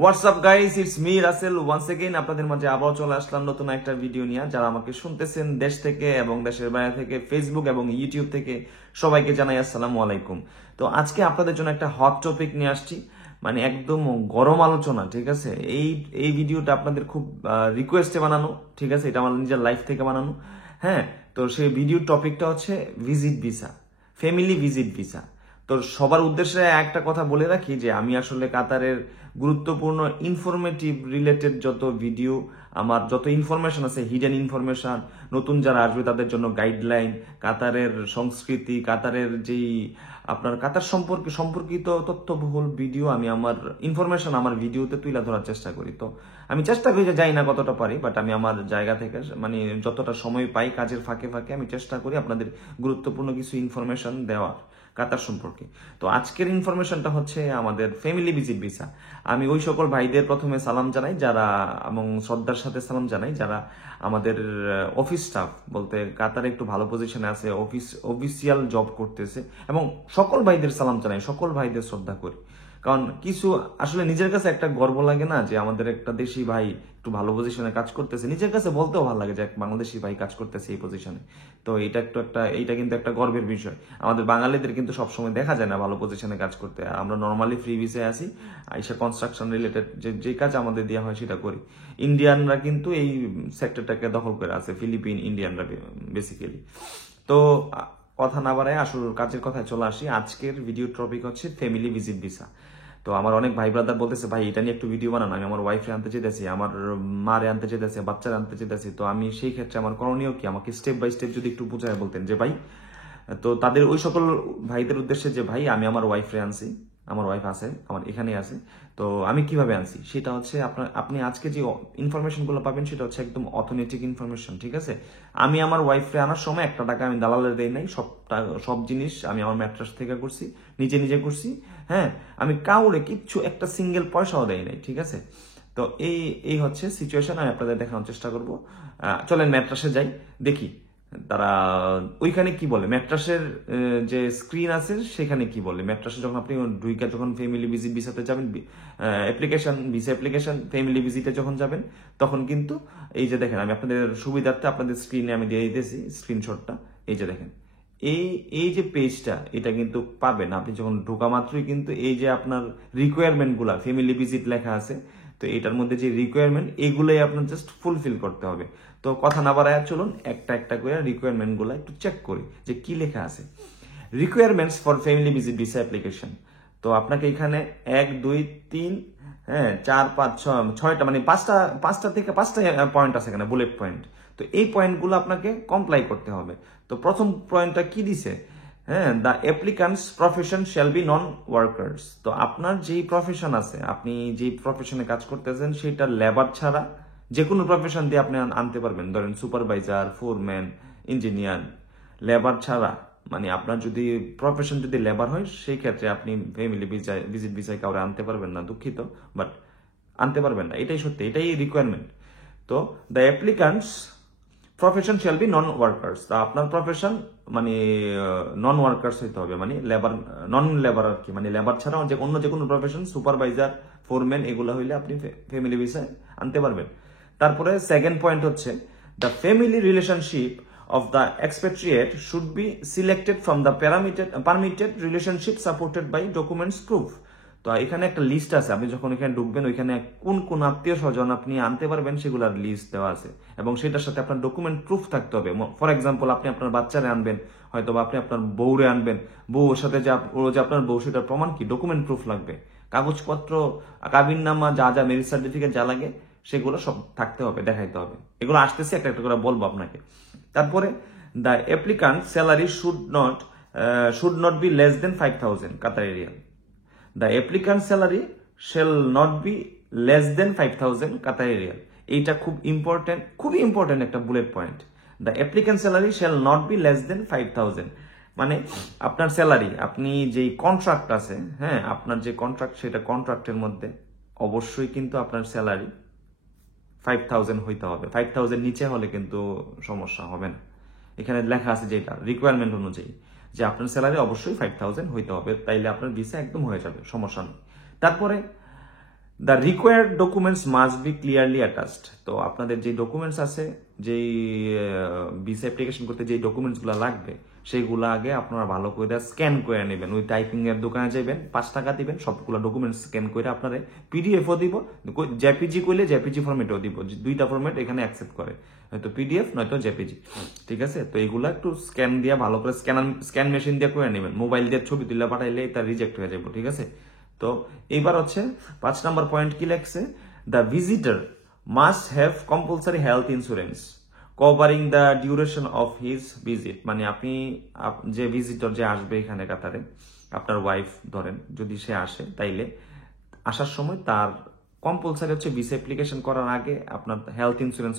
WhatsApp guys, it's me Rasel once again আপনাদের মাঝে আবারও চলে আসলাম নতুন একটা ভিডিও নিয়ে। যারা আমাকে শুনতেছেন দেশ থেকে এবং দেশের বাইরে থেকে, ফেসবুক এবং ইউটিউব থেকে, সবাইকে জানাই আসসালামু আলাইকুম। তো আজকে আপনাদের জন্য একটা হট টপিক নিয়ে আসছি, মানে একদম গরম আলোচনা। ঠিক আছে, এই এই ভিডিওটা আপনাদের খুব রিকোয়েস্টে বানানো। ঠিক আছে, এটা আমার নিজের লাইফ থেকে বানানো। হ্যাঁ, তো সেই ভিডিওর টপিকটা হচ্ছে visit visa, family visit visa. তো সবার উদ্দেশ্যে একটা কথা বলে রাখি যে আমি আসলে কাতারের গুরুত্বপূর্ণ ইনফরমেটিভ রিলেটেড যত ভিডিও, আমার যত ইনফরমেশন আছে, হিডেন ইনফরমেশন, নতুন যারা আসবে তাদের জন্য গাইডলাইন, কাতারের সংস্কৃতি, কাতারের যেই আপনার কাতার সম্পর্কিত তথ্যবহুল ভিডিও আমি আমার ইনফরমেশন আমার ভিডিওতে তুলে ধরার চেষ্টা করি। তো আমি চেষ্টা করি যে যাই না কতটা পারি, বাট আমি আমার জায়গা থেকে মানে যতটা সময় পাই কাজের ফাঁকে ফাঁকে আমি চেষ্টা করি আপনাদের গুরুত্বপূর্ণ কিছু ইনফরমেশন দেওয়ার কাতার সম্পর্কে। তো আজকের ইনফরমেশনটা হচ্ছে আমাদের ফ্যামিলি ভিজিট ভিসা। আমি ওই সকল ভাইদের প্রথমে সালাম জানাই যারা, এবং শ্রদ্ধার সাথে সালাম জানাই যারা আমাদের অফিস স্টাফ বলতে কাতারে একটু ভালো পজিশনে আছে, অফিসিয়াল জব করতেছে, এবং সকল ভাইদের সালাম জানাই, সকল ভাইদের শ্রদ্ধা করি। কারণ কিছু আসলে নিজের কাছে একটা গর্ব লাগে না যে আমাদের একটা দেশি ভাই একটু ভালো পজিশনে কাজ করতেছে, নিজের কাছে বলতেও ভালো লাগে যে এক বাংলাদেশি ভাই কাজ করতেছে এই পজিশনে। তো এইটা কিন্তু একটা গর্বের বিষয়। আমাদের বাঙালিদের কিন্তু সবসময় দেখা যায় না ভালো পজিশনে কাজ করতে। আমরা নর্মালি ফ্রি ভিসায় আছি, আইসা কনস্ট্রাকশন রিলেটেড যে কাজ আমাদের দেওয়া হয় সেটা করি। ইন্ডিয়ানরা কিন্তু এই সেক্টরটাকে দখল করে আছে, ফিলিপিন ইন্ডিয়ানরা বেসিক্যালি। তো কথা না বাড়ায় আসল কাজের কথায় চলে আসি। আজকের ভিডিও টপিক হচ্ছে ফ্যামিলি ভিজিট ভিসা। তো আমার অনেক ভাই ব্রাদার বলতেছে ভাই এটা নিয়ে একটু ভিডিও বানানো, আমি আমার ওয়াইফে আনতে চেয়েছি, আমার মারে আনতে চেয়েছি, বাচ্চারা আনতে চেয়েছি। তো আমি সেই ক্ষেত্রে আমার করণীয় কি, আমাকে স্টেপ বাই স্টেপ যদি একটু বুঝায় বলতেন যে ভাই। তো তাদের ওই সকল ভাইদের উদ্দেশ্যে যে ভাই আমি আমার ওয়াইফে আনছি, আমার ওয়াইফ আছে, আমার এখানে আছে, তো আমি কিভাবে আনছি সেটা হচ্ছে আপনি আজকে যে ইনফরমেশন গুলো পাবেন সেটা হচ্ছে একদম অথেন্টিক ইনফরমেশন। ঠিক আছে, আমি আমার ওয়াইফে আনার সময় একটা টাকা আমি দালালের দেই নাই, সব জিনিস আমি আমার ম্যাট্রাস থেকে করছি, নিজে নিজে করছি। হ্যাঁ, আমি কাউরে কিচ্ছু একটা সিঙ্গেল পয়সাও দেই নাই। ঠিক আছে, তো এই এই হচ্ছে সিচুয়েশন, আমি আপনাদের দেখানোর চেষ্টা করব। চলেন ম্যাট্রাসে যাই, দেখি তারা ওইখানে কি বলে, ম্যাট্রাসের যে স্ক্রিন আছে সেখানে কি বলে। ম্যাট্রাসে যখন আপনি যখন ফ্যামিলি ভিজিট ভিসাতে যাবেন, ভিসা অ্যাপ্লিকেশন ফ্যামিলি ভিজিটে যখন যাবেন, তখন কিন্তু এই যে দেখেন, আমি আপনাদের সুবিধার্থে আপনাদের স্ক্রিনে আমি দিয়ে দিতেছি স্ক্রিনশটটা। এই যে দেখেন, এই এই যে পেজটা, এটা কিন্তু পাবেন আপনি যখন ঢোকা মাত্রই। কিন্তু এই যে আপনার রিকোয়ারমেন্ট গুলা ফ্যামিলি ভিজিট লেখা আছে, তো এটার মধ্যে যে রিকোয়ারমেন্ট এগুলোই আপনার জাস্ট ফুলফিল করতে হবে। তো কথা না বাড়ায় চলুন একটা একটা করে রিকোয়ারমেন্ট গুলো একটু চেক করি যে কি লেখা আছে। Requirements for family visit visa application. তো আপনাকে এখানে 1 2 3 হ্যাঁ 4 5 6টা মানে পাঁচটা থেকে পাঁচটা পয়েন্ট আছে এখানে, বুলেট পয়েন্ট। তো এই পয়েন্টগুলো আপনাকে কমপ্লাই করতে হবে। তো প্রথম পয়েন্টটা কি দিছে, হ্যাঁ, the applicants profession shall be non workers. তো আপনার যেই প্রফেশন আছে, আপনি যেই প্রফেশনে কাজ করতেছেন সেটা লেবার ছাড়া যে কোনো প্রফেশন দিয়ে আপনি আনতে পারবেন। ধরেন সুপারভাইজার, ফোরম্যান, ইঞ্জিনিয়ার, লেবার ছাড়া, মানে আপনার যদি প্রফেশন যদি লেবার হয় সেই ক্ষেত্রে আপনি ফ্যামিলি ভিজিট ভিসায় কাউরে আনতে পারবেন না, দুঃখিত, বাট আনতে পারবেন না, এটাই সত্যি, এটাই রিকোয়ারমেন্ট। তো the applicants profession shall be non workers. তা আপনার প্রফেশন মানে নন ওয়ার্কার্স হইতে হবে, মানে লেবার, নন লেবার আর কি, মানে লেবার ছাড়াও যে অন্য যে কোনো প্রফেশন, সুপারভাইজার, ফোরম্যান, এগুলো হইলে আপনি ফ্যামিলি ভিসায় আনতে পারবেন। তারপরে সেকেন্ড পয়েন্ট হচ্ছে the family relationship of the expatriate should be selected from the permitted relationship supported by documents proof. তো এখানে একটা লিস্ট আছে, আপনি যখন এখানে ঢুকবেন ওইখানে কোন কোন আত্মীয় স্বজন আপনি আনতে পারবেন সেগুলোর লিস্ট দেওয়া আছে, এবং সেটার সাথে আপনার ডকুমেন্ট প্রুফ থাকতে হবে। ফর এক্সাম্পল, আপনি আপনার বাচ্চারে আনবেন, হয়তো বা আপনি আপনার বউরে আনবেন, বউর সাথে যে আপনার বউ, সেটার প্রমাণ কি, ডকুমেন্ট প্রুফ লাগবে, কাগজপত্র, কাবিননামা, যা যা ম্যারেজ সার্টিফিকেট যা লাগে সেগুলো সব থাকতে হবে, দেখাইতে হবে। এগুলো আসতেছে একটা একটা করে বলবো আপনাকে। তারপরে the applicant salary should not be less than 5,000 Qatari riyal. The applicant salary shall not be less than 5,000 Qatari riyal. এইটা খুবই ইম্পর্টেন্ট একটা bullet point. The applicant salary shall not be less than 5,000, মানে আপনার salary, আপনি যেই contract আছে, হ্যাঁ, আপনার যে কন্ট্রাক্ট, সেটা কন্ট্রাক্টের মধ্যে অবশ্যই কিন্তু আপনার স্যালারি 5,000 হইতে হবে। 5,000 নিচে হলে কিন্তু সমস্যা হবে না। এখানে লেখা আছে যেটা রিকোয়ারমেন্ট অনুযায়ী, যে আপনার স্যালারি অবশ্যই 5,000 হইতে হবে, তাইলে আপনার ভিসা একদম হয়ে যাবে, সমস্যা নেই। তারপরে the required documents must be clearly attached. তো আপনাদের যে ডকুমেন্টস আছে, যেই ভিসা অ্যাপ্লিকেশন করতে যে ডকুমেন্টসগুলো লাগবে সেইগুলো আগে আপনারা ভালো করে স্ক্যান করে নেবেন। ওই টাইপিং এর দোকানে যাবেন, 5 টাকা দিবেন, সবগুলো ডকুমেন্টস স্ক্যান করে আপনারা পিডিএফও দিব, জেপিজি করলে জেপিজি ফরম্যাটও দিব। দুইটা ফরম্যাট এখানে অ্যাকসেপ্ট করে, হয়তো পিডিএফ নয়তো জেপিজি। ঠিক আছে, তো এইগুলা একটু স্ক্যান দিয়ে ভালো করে স্ক্যান মেশিন দিয়ে করে নেবেন। মোবাইল দিয়ে ছবি তুলে পাঠাইলে তা রিজেক্ট হয়ে যাবে। ঠিক আছে, তো এইবার হচ্ছে 5 নাম্বার পয়েন্ট কি লেখছে, the visitor must have compulsory health insurance covering the duration of his visit. মানে আপনি যে ভিজিটর যে আসবে এখানে কাতারে, আপনার ওয়াইফ ধরেন যদি সে আসে, তাইলে আসার সময় তার কম্পালসারি হচ্ছে ভিসা অ্যাপ্লিকেশন করার আগে আপনার হেলথ ইন্স্যুরেন্স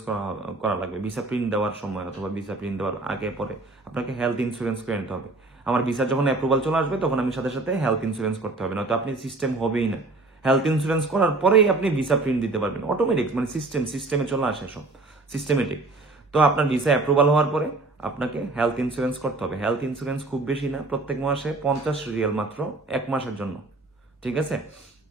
করা লাগবে। ভিসা প্রিন্ট দেওয়ার সময় অথবা ভিসা প্রিন্ট দেওয়ার আগে পরে আপনাকে হেলথ ইন্স্যুরেন্স করে নিতে হবে। আমার ভিসা যখন অ্যাপ্রুভাল চলে আসবে তখন আমি সাথে সাথে হেলথ ইন্স্যুরেন্স করতে হবে, নয়তো আপনি সিস্টেম হবেই না। হেলথ ইন্স্যুরেন্স করার পরেই আপনি ভিসা প্রিন্ট দিতে পারবেন, অটোমেটিক, মানে সিস্টেমে চলে আসে সব, সিস্টেমেটিক। তো আপনার ভিসা অ্যাপ্রুভাল হওয়ার পরে আপনাকে হেলথ ইন্স্যুরেন্স করতে হবে। হেলথ ইন্স্যুরেন্স খুব বেশি না, প্রত্যেক মাসে 50 রিয়াল মাত্র, 1 মাসের জন্য। ঠিক আছে,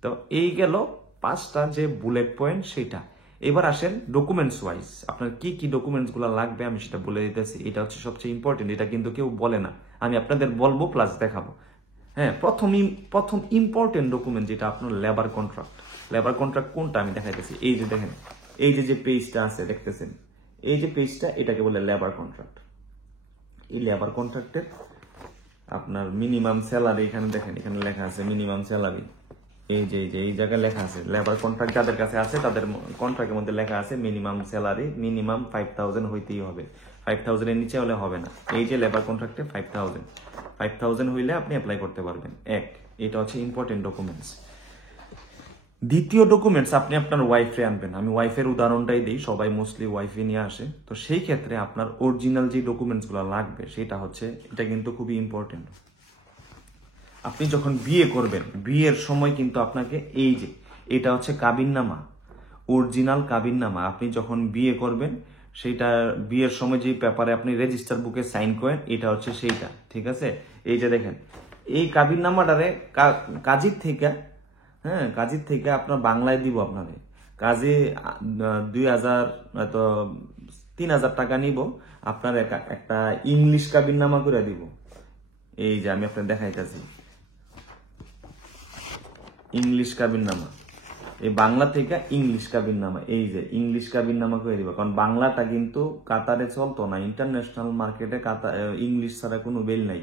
তো এই গেল 5টা যে বুলেট পয়েন্ট সেটা। এবার আসেন ডকুমেন্টস ওয়াইজ আপনার কি কি ডকুমেন্টস গুলো লাগবে আমি সেটা বলে দিতেছি। এটা হচ্ছে সবচেয়ে ইম্পর্টেন্ট, এটা কিন্তু কেউ বলে না, আমি আপনাদের বলবো প্লাস দেখাবো। হ্যাঁ, প্রথম ইম্পর্টেন্ট ডকুমেন্ট যেটা আপনার লেবার কন্ট্রাক্ট। লেবার কন্ট্রাক্ট কোনটা আমি দেখাইতেছি, এই যে দেখেন, এই যে পেজটা আছে দেখতেছেন, এই যে পেজটা, এটাকে বলে লেবার কন্ট্রাক্ট। এই লেবার কন্ট্রাক্টের আপনার মিনিমাম স্যালারি এখানে দেখেন, এখানে লেখা আছে মিনিমাম স্যালারি। এই জায়গায় লেখা আছে লেবার কন্ট্রাক্ট যাদের কাছে আছে তাদের কন্ট্রাক্টের মধ্যে লেখা আছে মিনিমাম স্যালারি মিনিমাম 5000 হইতেই হবে, 5000 এর নিচে হলে হবে না। এই যে লেবার কন্ট্রাক্টে 5000 হইলে আপনি অ্যাপ্লাই করতে পারবেন। এটা হচ্ছে ইম্পর্টেন্ট ডকুমেন্টস। দ্বিতীয় ডকুমেন্টস, আপনি আপনার ওয়াইফে আনবেন। আমি ওয়াইফের উদাহরণটাই দিই, সবাই মোস্টলি ওয়াইফে নিয়ে আসে। তো সেই ক্ষেত্রে আপনার অরিজিনাল যে ডকুমেন্টস গুলো লাগবে সেটা হচ্ছে, এটা কিন্তু খুবই ইম্পর্টেন্ট। আপনি যখন বিয়ে করবেন, বিয়ের সময় কিন্তু আপনাকে এই যে এটা হচ্ছে কাবিননামা, অরিজিনাল কাবিননামা। আপনি যখন বিয়ে করবেন সেইটা বিয়ের সময় যে পেপারে আপনি রেজিস্টার বুকে সাইন করেন, এটা হচ্ছে সেইটা। ঠিক আছে, এই যে দেখেন, এই কাবিননামাটারে কাজীর থেকে, হ্যাঁ, কাজীর থেকে আপনার বাংলায় দিব আপনাদের। কাজী 2000 তো 3000 টাকা নিব, আপনার একটা ইংলিশ কাবিননামা করে দিব। এই যে আমি আপনার দেখাইতেছি ইংলিশ কাবিননামা, এই বাংলা থেকে ইংলিশ কাবিননামা, এই যে ইংলিশ কাবিননামা করে দিব। কারণ বাংলাটা কিন্তু কাতারে চলতো না, ইন্টারন্যাশনাল মার্কেটে ইংলিশ ছাড়া কোনো বেল নাই।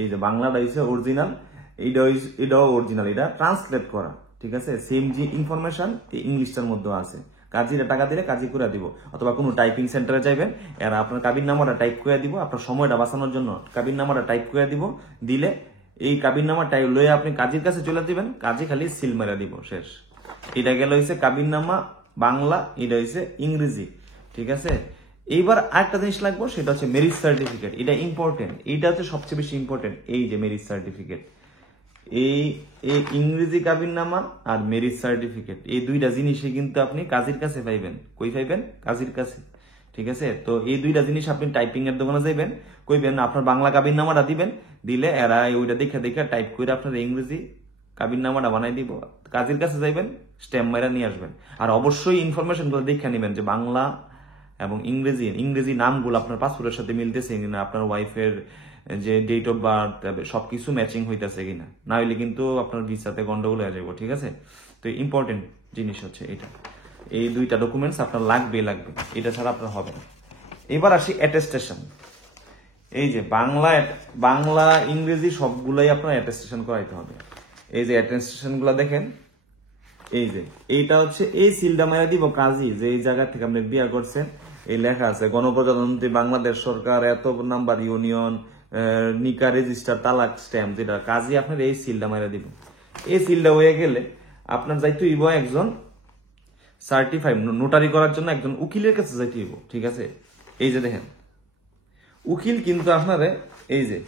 এই যে বাংলাটা হচ্ছে অরিজিনাল, এটাও অরিজিনাল, এটা ট্রান্সলেট করা। ঠিক আছে, সেম যে ইনফরমেশন ইংলিশটার মধ্যে আছে। কাজীরা টাকা দিলে কাজী করে দিব, অথবা কোনো টাইপিং সেন্টারে যাইবেন, এরা আপনার কাবিননামাটা টাইপ করে দিব, আপনার সময়টা বাঁচানোর জন্য কাবিননামাটা টাইপ করে দিব। দিলে এই কাবিননামা টাইপ লয়ে আপনি কাজীর কাছে চলে দিবেন, কাজী খালি সিল মেরা দিব, শেষ। এটা গেল হয়েছে কাবিননামা বাংলা, এটা হয়েছে ইংরেজি। ঠিক আছে, এইবার আরেকটা জিনিস লাগবে, সেটা হচ্ছে ম্যারেজ সার্টিফিকেট। এটা ইম্পর্টেন্ট, এইটা হচ্ছে সবচেয়ে বেশি ইম্পর্টেন্ট। এই যে ম্যারেজ সার্টিফিকেট, এই ইংরেজি কাবিননামা আর ম্যারেজ সার্টিফিকেট, এই দুইটা জিনিসই কিন্তু আপনি কাজীর কাছে পাইবেন। কই পাইবেন? কাজীর কাছে। ঠিক আছে, তো এই দুইটা জিনিস আপনি টাইপিং এর দোকানে যাইবেন, কইবেন আপনার বাংলা কাবিননামাটা দিবেন, দিলে এরা ওইটা দেখে দেখে টাইপ করে আপনার ইংরেজি কাবিননামাটা বানাই দিব। কাজীর কাছে যাইবেন, স্ট্যাম্প মাইরা নিয়ে আসবেন। আর অবশ্যই ইনফরমেশন গুলো দেখে নেবেন যে বাংলা এবং ইংরেজি নামগুলো আপনার পাসপোর্টের সাথে মিলতেছে কিনা, আপনার ওয়াইফের যে ডেট অফ বার্থ সবকিছু ম্যাচিং হইতেছে কিনা, না হইলে কিন্তু আপনার ভিসাতে গন্ডগোল হয়ে যাবো। ঠিক আছে, তো ইম্পর্টেন্ট জিনিস হচ্ছে এটা। এই দুইটা ডকুমেন্টস আপনার লাগবে, এটা ছাড়া আপনার হবে না। এবার আসি অ্যাটেস্টেশন। এই যে বাংলা ইংরেজি সবগুলাই আপনার অ্যাটেস্টেশন করাইতে হবে। এই যে অ্যাটেস্টেশন গুলা দেখেন, এই যে এইটা হচ্ছে এই সিলটা মারা দিব কাজী, যে এই জায়গা থেকে আপনি বিয়ে করছেন, এই লেখা আছে গণপ্রজাতন্ত্রী বাংলাদেশ সরকার এত নাম্বার ইউনিয়ন নিকা রেজিস্টার তালাক স্ট্যাম্প, যেটা কাজী আপনার এই সিলটা মারা দিব। এই সিলটা হয়ে গেলে আপনার যাইতে হইব একজন সার্টিফাইড নোটারি করার জন্য একজন উকিলের কাছে যাইতে হইব। ঠিক আছে, এই যে দেখেন উকিল কিন্তু আপনারে এই যে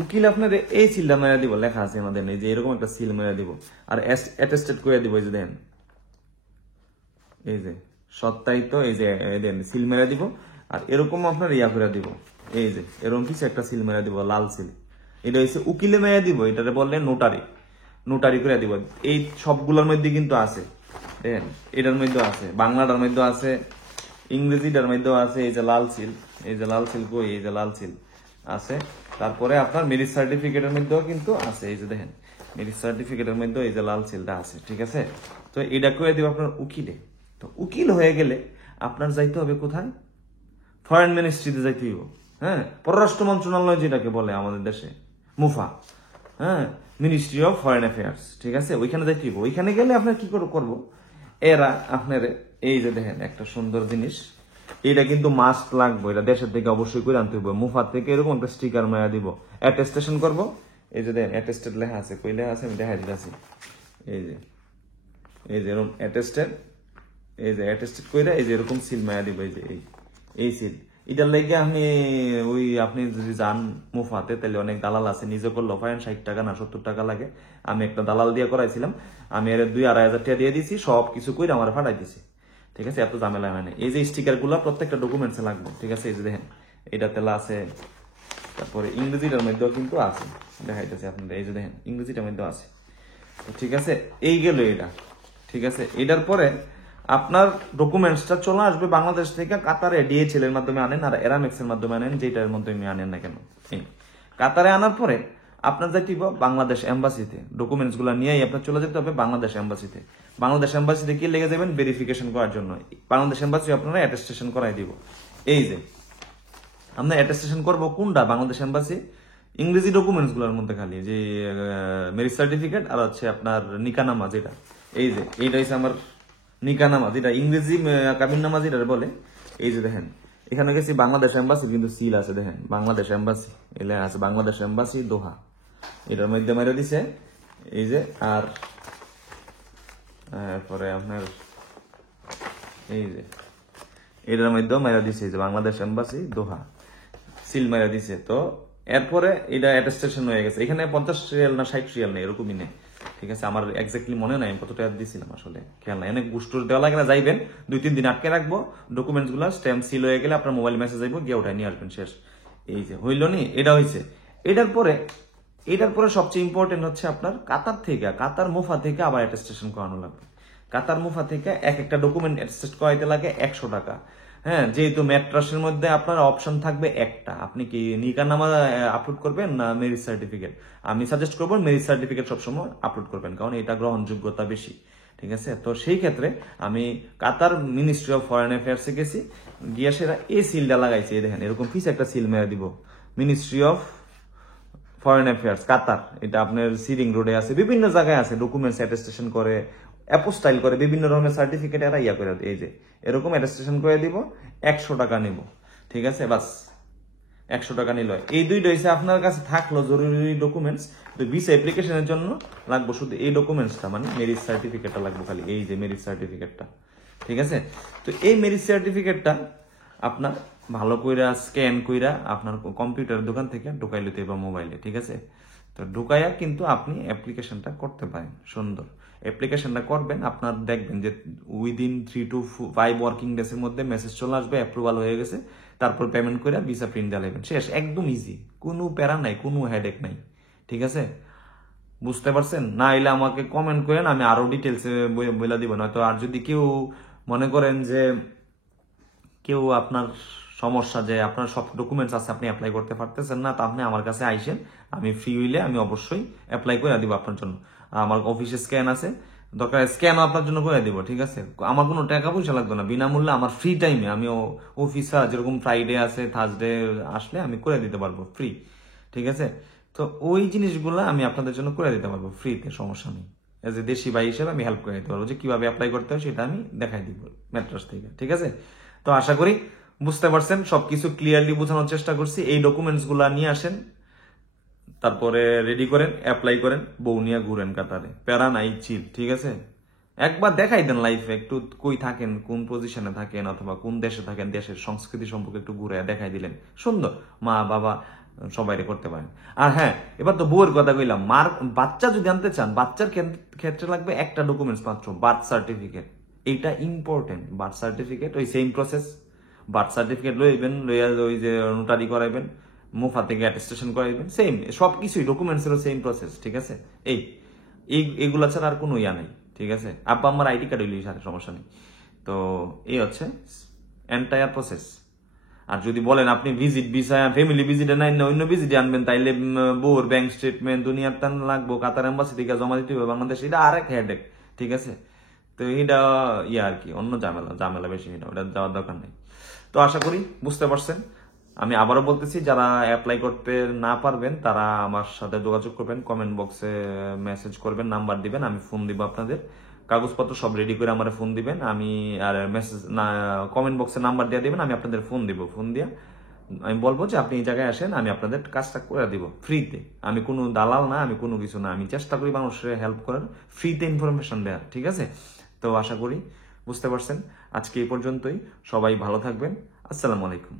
উকিল আপনার এই সিলটা মেরা দিব, লেখা আছে আমাদের এই যে এরকম একটা সিল মেরা দিব, আর অ্যাটেস্টেড করে দিব। এই যে দেন, এই যে সত্যায়িত, এই যে দেন সিল মেরা দিব। আর এরকম আপনার ইয়া করে দিব, এই যে এরকম কিছু একটা সিল মেরা দিব, লাল সিল। এটা হচ্ছে উকিলে মেয়া দিব, এটারে বললে নোটারি, নোটারি করে দিব। এই সবগুলোর মধ্যে কিন্তু আছে, দেখেন এটার মধ্যে আছে, বাংলাটার মধ্যে আছে, ইংরেজিটার মধ্যেও আছে। এই যে লাল সিল, এই যে লাল সিল কই, এই যে লাল সিল আছে। তারপরে আপনার ম্যারেজ সার্টিফিকেটের মধ্যেও কিন্তু আছে, এই যে দেখেন ম্যারেজ সার্টিফিকেটের মধ্যে এই যে লাল সিলটা আছে, ঠিক আছে। তো এটা করে দিব আপনার উকিলে। তো উকিল হয়ে গেলে আপনার যাইতে হবে কোথায়? ফরেন মিনিস্ট্রিতে যাইতে হইব, হ্যাঁ, পররাষ্ট্র মন্ত্রণালয় যেটাকে বলে আমাদের দেশে, মুফা, হ্যাঁ, মিনিস্ট্রি অফ ফরেন অ্যাফেয়ার্স, ঠিক আছে। ওইখানে যাইতে হইব। ওইখানে গেলে আপনার কি করবো, এরা আপনার এই যে দেখেন একটা সুন্দর জিনিস, এটা কিন্তু মাস্ট লাগবে, এটা দেশের থেকে অবশ্যই করে আনতে হবে। মুফার থেকে এরকম একটা স্টিকার মায়া দিব, অ্যাটেস্টেশন করবো। এই যে দেখেন অ্যাটেস্টেড লেখা আছে, কই লেখা আছে আমি দেখাই দিতেছি। এই যে এরকম অ্যাটেস্টেড, এই যে অ্যাটেস্টেড কইরা এই যে এরকম সিল মায়া দিব, এই যে এই সিল। এটার লেগে আমি ওই আপনি যদি যান মুফাতে, তাহলে অনেক দালাল আছে, নিজে করলো ফাইন 60 টাকা না 70 টাকা লাগে। আমি একটা দালাল দিয়ে করাইছিলাম, আমি এর 2-2.5 টাকা দিয়ে দিছি, সব কিছু কইরা আমার ফাটাই দিছি, ঠিক আছে। এত ঝামেলা হয় না। এই যে স্টিকার গুলো প্রত্যেকটা ডকুমেন্টসে লাগবে, ঠিক আছে। এই যে দেখেন এটা তেলা আছে, তারপরে ইংরেজিটার মধ্যেও কিন্তু আছে, দেখাইতেছে আপনাদের। এই যে দেখেন ইংরেজিটার মধ্যেও আছে, ঠিক আছে। এই গেল এটা, ঠিক আছে। এটার পরে আপনার ডকুমেন্টসটা চলে আসবে বাংলাদেশ থেকে কাতারে, ডিএইচএল এর মাধ্যমে আনেন আর এরামেক্স এর মাধ্যমে আনেন, যেটার মাধ্যমে আনেন না কেন। এই কাতারে আনার পরে আপনার যাইতে হবে বাংলাদেশ এম্বাসিতে, ডকুমেন্টস গুলো নিয়েই আপনার চলে যেতে হবে বাংলাদেশ এম্বাসিতে। বাংলাদেশ এম্বাসিতে কি লেগে যাবেন? ভেরিফিকেশন করার জন্য। বাংলাদেশ এম্বাসি আপনারা অ্যাটেস্টেশন করাই দিব। এই যে আমরা অ্যাটেস্টেশন করবো কোনটা? বাংলাদেশ এম্বাসি ইংরেজি ডকুমেন্টস গুলোর মধ্যে খালি যে ম্যারেজ সার্টিফিকেট আর হচ্ছে আপনার নিকানামা, যেটা এই যে এইটা হচ্ছে আমার নিকানামা, যেটা ইংরেজি কাবিননামা যেটা বলে। এই যে দেখেন এখানে গেছি বাংলাদেশ এম্বাসি, কিন্তু সিল আছে, দেখেন বাংলাদেশ এম্বাসি এলে আছে, বাংলাদেশ এম্বাসি দোহা, এটার মধ্যে মেরে দিছে। এই যে আর পরে আপনার এই যে এটার মধ্যেও মেরা দিছে, এই যে বাংলাদেশ এম্বাসি দোহা, সিল মেরা দিছে। তো এরপরে এটা অ্যাটেস্টেশন হয়ে গেছে। এখানে 50 রিয়াল না 60 রিয়াল নেই, এরকমই নেই, ঠিক আছে। আমার এক্স্যাক্টলি মনে নাই আমি কত টাকা দিয়েছিলাম, আসলে খেয়াল নাই। অনেক বুস্টর দেওয়া লাগে না, যাইবেন 2-3 দিন আটকে রাখবো, ডকুমেন্টস গুলা স্ট্যাম্প সিল হয়ে গেলে আপনার মোবাইল মেসেজ যাইবো, গিয়ে ওঠাই নিয়ে আসবেন, শেষ। এই যে হইল নি, এটা হয়েছে। এটার পরে সবচেয়ে ইম্পর্টেন্ট হচ্ছে আপনার কাতার মুফা থেকে আবার অ্যাটেস্টেশন করানো লাগবে। কাতার মুফা থেকে এক একটা ডকুমেন্ট অ্যাটেস্ট করাইতে লাগে 100 টাকা। হ্যাঁ, যেহেতু ম্যাট্রাসের মধ্যে আপনার অপশন থাকবে একটা, আপনি কি নিকানামা আপলোড করবেন না ম্যারেজ সার্টিফিকেট। আমি সাজেস্ট করবো ম্যারেজ সার্টিফিকেট সবসময় আপলোড করবেন, কারণ এটা গ্রহণযোগ্যতা বেশি, ঠিক আছে। তো সেই ক্ষেত্রে আমি কাতার মিনিস্ট্রি অফ ফরেন অ্যাফেয়ার্সে গেছি, গিয়ে সেরা এই সিলটা লাগাইছে। দেখেন এরকম পিস একটা সিল মেরে দিব, মিনিস্ট্রি অফ ফরেন অ্যাফেয়ার্স কাতার। এটা আপনার সিরিং রোডে আছে, বিভিন্ন জায়গায় আছে, ডকুমেন্টস অ্যাটেস্টেশন করে, অ্যাপোস্টাইল করে, বিভিন্ন ধরনের সার্টিফিকেট এরা ইয়া করে। এই যে এরকম অ্যাটেস্টেশন করে দিব, 100 টাকা নিব, ঠিক আছে। বাস 100 টাকা নিল। এই দুইটা হইছে আপনার কাছে থাকলো জরুরি ডকুমেন্টস। তো ভিসা অ্যাপ্লিকেশনের জন্য লাগবে শুধু এই ডকুমেন্টসটা, মানে ম্যারেজ সার্টিফিকেটটা লাগবে খালি, এই যে ম্যারেজ সার্টিফিকেটটা, ঠিক আছে। তো এই ম্যারেজ সার্টিফিকেটটা আপনার ভালো কইরা স্ক্যান কইরা আপনার কম্পিউটার দোকান থেকে ঢুকাই লইতে বা মোবাইলে, ঠিক আছে। তো ঢুকাইয়া কিন্তু আপনি অ্যাপ্লিকেশনটা করতে পারেন, সুন্দর অ্যাপ্লিকেশনটা করবেন। আপনার দেখবেন যে উইদিন 3 to 5 ওয়ার্কিং ডেজ এর মধ্যে মেসেজ চলে আসবে অ্যাপ্রুভাল হয়ে গেছে, তারপর পেমেন্ট করে ভিসা প্রিন্ট দিলেন, শেষ। একদম ইজি, কোনো প্যারা নাই, কোনো হেডেক নাই, ঠিক আছে। বুঝতে পারছেন? না এলে আমাকে কমেন্ট করেন, আমি আরো ডিটেলসে বলে দিব। নয়তো আর যদি কেউ মনে করেন যে কেউ আপনার সমস্যা, যে আপনার সব ডকুমেন্টস আছে আপনি অ্যাপ্লাই করতে পারতেছেন না, তা আপনি আমার কাছে আইসেন, আমি ফ্রি হইলে আমি অবশ্যই অ্যাপ্লাই করে দিব আপনার জন্য। আমার অফিসে স্ক্যান আছে, দরকার স্ক্যানও আপনার জন্য করে দিব, ঠিক আছে। আমার কোনো টাকা পয়সা লাগবে না, বিনামূল্যে আমার ফ্রি টাইমে আমি অফিস যেরকম ফ্রাইডে আছে, থার্সডে আসলে আমি করে দিতে পারবো ফ্রি, ঠিক আছে। তো ওই জিনিসগুলো আমি আপনাদের জন্য করে দিতে পারবো ফ্রিতে, সমস্যা নেই। এজ এ দেশি ভাই হিসেবে আমি হেল্প করে দিতে পারবো, যে কিভাবে অ্যাপ্লাই করতে হয় সেটা আমি দেখাই দিব ম্যাট্রাস থেকে, ঠিক আছে। তো আশা করি বুঝতে পারছেন, সবকিছু ক্লিয়ারলি বোঝানোর চেষ্টা করছি। এই ডকুমেন্টস গুলা নিয়ে আসেন, তারপরে রেডি করেন, অ্যাপ্লাই করেন, বউ নিয়ে ঘুরেন কাতারে, প্যারা নাই, চিল, ঠিক আছে। একবার দেখাই দেন লাইফে, একটু কই থাকেন, কোন পজিশনে থাকেন, অথবা কোন দেশে থাকেন, দেশের সংস্কৃতি সম্পর্কে একটু ঘুরে দেখাই দিলেন, সুন্দর। মা বাবা সবাই করতে পারেন। আর হ্যাঁ, এবার তো বউয়ের কথা কইলাম, বাচ্চা যদি আনতে চান, বাচ্চার ক্ষেত্রে লাগবে একটা ডকুমেন্টস মাত্র, বার্থ সার্টিফিকেট। এইটা ইম্পর্টেন্ট। বার্থ সার্টিফিকেট ওই সেম প্রসেস, বার্থ সার্টিফিকেট লইবেন, লইয়া ওই যে নোটারি করাইবেন, মুফা থেকে অ্যাটেস্টেশন করে দিবেন, সেম সব কিছুই ডকুমেন্টসেরও সেম প্রসেস, ঠিক আছে। এইগুলা ছাড়া আর কোনো ইয়া নেই, ঠিক আছে। আব্বা আমার আইডি কার্ড হইলেই সাথে সমস্যা নেই। তো এই হচ্ছে এন্টায়ার প্রসেস। আর যদি বলেন আপনি ভিজিট ভিসা ফ্যামিলি ভিজিটে নাই না অন্য ভিজিটে আনবেন, তাইলে বোর ব্যাংক স্টেটমেন্ট দুনিয়ার টান লাগবো, কাতার এম্বাসি থেকে জমা দিতে হবে বাংলাদেশ, এটা আরেক হেডেক, ঠিক আছে। তো এটা ইয়া আর কি অন্য ঝামেলা বেশি, ওটা যাওয়ার দরকার নেই। তো আশা করি বুঝতে পারছেন। আমি আবারও বলতেছি, যারা অ্যাপ্লাই করতে না পারবেন তারা আমার সাথে যোগাযোগ করবেন, কমেন্ট বক্সে মেসেজ করবেন, নাম্বার দিবেন, আমি ফোন দিব আপনাদের। কাগজপত্র সব রেডি করে আমার ফোন দিবেন, আমি আর মেসেজ না কমেন্ট বক্সে নাম্বার দিয়ে দিবেন, আমি আপনাদের ফোন দিব। ফোন দিয়ে আমি বলবো যে আপনি এই জায়গায় আসেন, আমি আপনাদের কাজটা করে দিব ফ্রিতে। আমি কোনো দালাল না, আমি কোনো কিছু না, আমি চেষ্টা করি মানুষের হেল্প করার, ফ্রিতে ইনফরমেশন দেওয়ার, ঠিক আছে। তো আশা করি বুঝতে পারছেন। আজকে এই পর্যন্তই, সবাই ভালো থাকবেন। আসসালামু আলাইকুম।